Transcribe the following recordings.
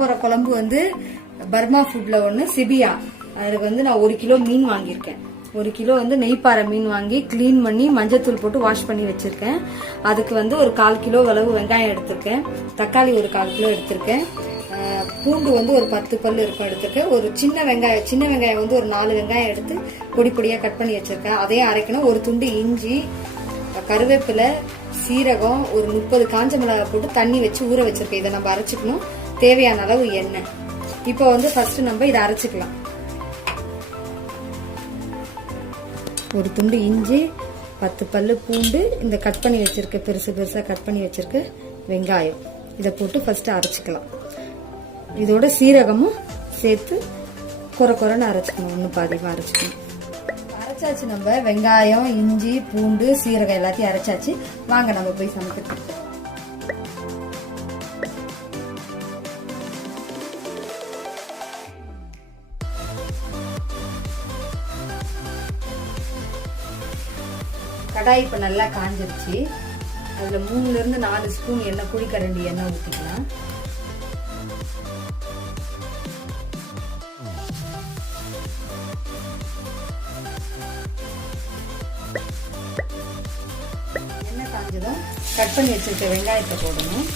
போற குழம்பு வந்து பர்மா ஃபுட்ல ஒன்று சிபியா. அதுக்கு வந்து நான் 1 கிலோ மீன் வாங்கியிருக்கேன். 1 கிலோ வந்து நெய்ப்பாறை மீன் வாங்கி கிளீன் பண்ணி மஞ்சத்தூள் போட்டு வாஷ் பண்ணி வச்சிருக்கேன். அதுக்கு வந்து ஒரு 1/4 கிலோ அளவு வெங்காயம் எடுத்திருக்கேன். தக்காளி ஒரு 1/4 கிலோ எடுத்திருக்கேன். பூண்டு வந்து ஒரு 10 பல்லு இருக்கும் எடுத்திருக்கேன். ஒரு சின்ன வெங்காயம் வந்து ஒரு 4 வெங்காயம் எடுத்து பொடி பொடியா கட் பண்ணி வச்சிருக்கேன். அதையும் அரைக்கணும். ஒரு துண்டு இஞ்சி, கருவேப்பிலை, சீரகம், ஒரு 30 காஞ்ச மிளகாய் போட்டு தண்ணி வச்சு ஊற வச்சிருக்கேன். இதை நம்ம அரைச்சிக்கணும். தேவையான அளவு எண்ணெய். இப்போ வந்து ஃபர்ஸ்ட் நம்ம இதை அரைச்சிக்கலாம். ஒரு துண்டு இஞ்சி, 10 பல்லு பூண்டு, இந்த கட் பண்ணி வச்சிருக்க பெருசு பெருசா கட் பண்ணி வச்சிருக்க வெங்காயம், இதை போட்டு ஃபர்ஸ்ட் அரைச்சிக்கலாம். இதோட சீரகமும் சேர்த்து குறைன்னு அரைச்சிக்கணும். ஒன்று பாதிமா அரைச்சிக்கணும். அரைச்சாச்சு. நம்ம வெங்காயம், இஞ்சி, பூண்டு, சீரகம் எல்லாத்தையும் அரைச்சாச்சு. வாங்க நம்ம போய் சமைக்கிறோம். கடாய் இப்போ நல்லா காஞ்சிருச்சு. அதில் 3ல இருந்து 4 ஸ்பூன் எண்ணெய், குழிக்கரண்டி எண்ணெய் ஊற்றிக்கலாம். எண்ணெய் காஞ்சதும் கட் பண்ணி வச்சிருக்க வெங்காயத்தை போடணும்.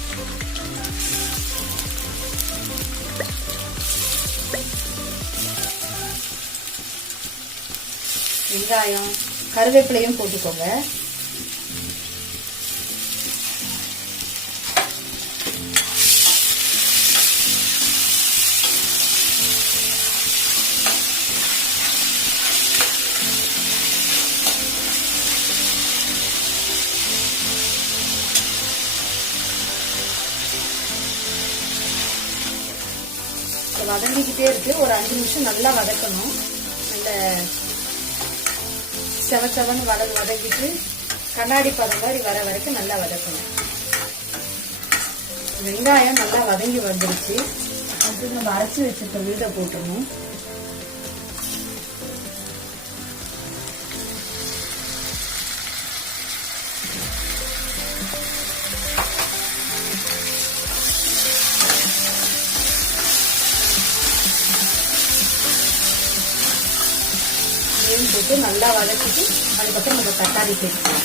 வெங்காயம், கருவேப்பிலையும் போட்டுக்கோங்க. வதங்கிக்கிட்டே இருக்கு. ஒரு 5 நிமிஷம் நல்லா வதக்கணும். நல்ல செவச்சவன்னு வதக்கிட்டு கண்ணாடி பதம் மாதிரி வர வரைக்கும் நல்லா வதக்கணும். வெங்காயம் நல்லா வதங்கி வந்துருச்சு. அடுத்து நம்ம அரைச்சி வச்சிருக்க விழுத போட்டுடணும். போட்டு நல்லா வதக்கிட்டு அதுக்கப்புறம் நம்ம தக்காளி சேர்த்துக்கலாம்.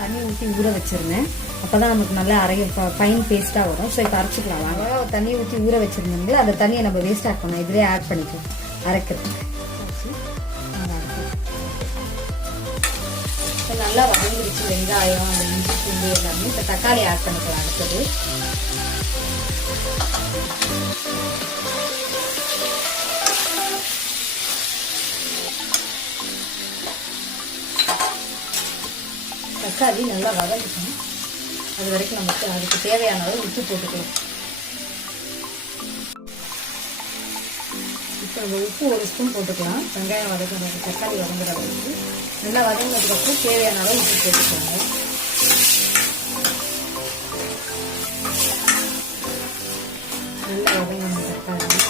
தண்ணி ஊற்றி ஊற வச்சிருந்தேன். அப்பதான் நமக்கு நல்லா ஃபைன் பேஸ்டா வரும். ஸோ இப்போ அரைச்சிக்கலாம். வாங்க. தண்ணி ஊற்றி ஊற வச்சிருந்தோம்ல, அந்த தண்ணியை நம்ம வேஸ்ட் ஆக்கணும். இதுலேயே ஆட் பண்ணிக்கலாம் அரைக்கிறதுக்கு. நல்லா வதங்கிடுச்சு வெங்காயம், அந்த இஞ்சி, பூண்டு எல்லாமே. இப்போ தக்காளி ஆட் பண்ணிக்கலாம். அடுத்தது தக்காளி நல்லா வதங்கிக்கணும். அது வரைக்கும் நமக்கு அதுக்கு தேவையான அளவு உப்பு போட்டுக்கலாம். இப்போ நம்ம உப்பு 1 ஸ்பூன் போட்டுக்கலாம். வெங்காயம் வதக்குற, தக்காளி வதங்குற அளவுக்கு. நல்லா வதங்கினதுக்கப்புறம் தேவையான அளவு உப்பு போட்டுக்கோங்க. நல்லா வதங்கணும் தக்காளி.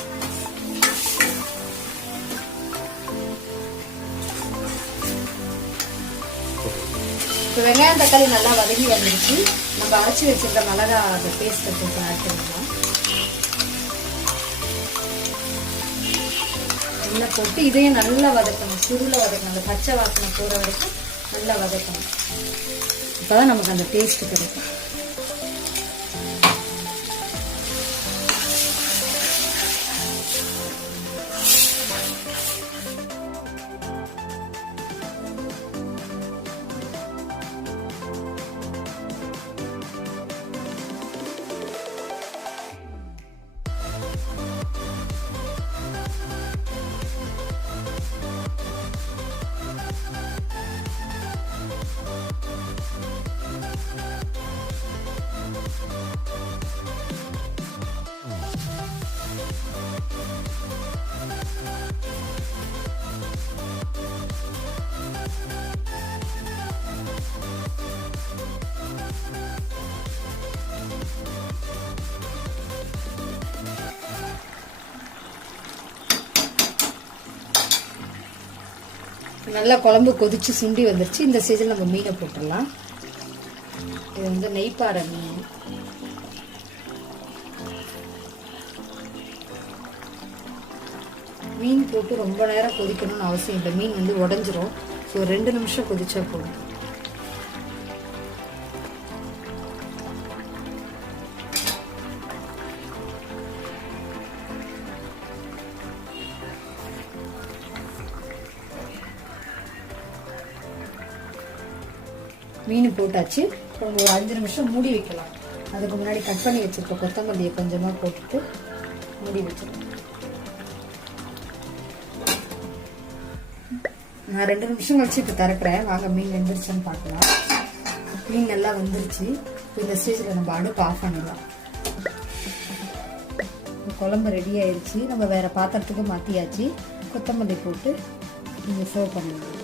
இப்போ வெங்காயம் தக்காளி நல்லா வதங்கி வந்துருச்சு. நம்ம அரைச்சி வச்சிருக்க மிளகா அந்த பேஸ்ட்டை போட்டு ஆட் பண்ணிக்கலாம். நல்லா போட்டு இதையும் நல்லா வதக்கணும். சுருள வதக்கணும். அந்த பச்சை வாசனை போற வரைக்கும் நல்லா வதக்கணும். இப்பதான் நமக்கு அந்த டேஸ்ட் கிடைக்கும். நல்லா குழம்பு கொதிச்சு சுண்டி வந்துருச்சு. இந்த ஸ்டேஜில் நம்ம மீனை போட்டுடலாம். இது வந்து நெய்ப்பாறை மீன். மீன் போட்டு ரொம்ப நேரம் கொதிக்கணும்னு அவசியம் இல்லை. மீன் வந்து உடஞ்சிரும். ஸோ 2 நிமிஷம் கொதிச்சா போதும். மீன் போட்டாச்சு. ஒரு 5 நிமிஷம் மூடி வைக்கலாம். அதுக்கு முன்னாடி கட் பண்ணி வச்சிருக்க கொத்தமல்லியை கொஞ்சமா போட்டுட்டு மூடி வச்சிருக்கேன். நான் 2 நிமிஷம் கழிச்சு இப்போ திறக்கிறேன். வாங்க மீன் வெந்துருச்சுன்னு பார்க்கலாம். மீன் நல்லா வந்துருச்சு. இந்த ஸ்டேஜில் நம்ம அடுப்பு ஆஃப் பண்ணிடலாம். குழம்பு ரெடி ஆயிடுச்சு. நம்ம வேற பாத்திரத்துக்கு மாற்றியாச்சு. கொத்தமல்லி போட்டு நீங்கள் சர்வ் பண்ணிடலாம்.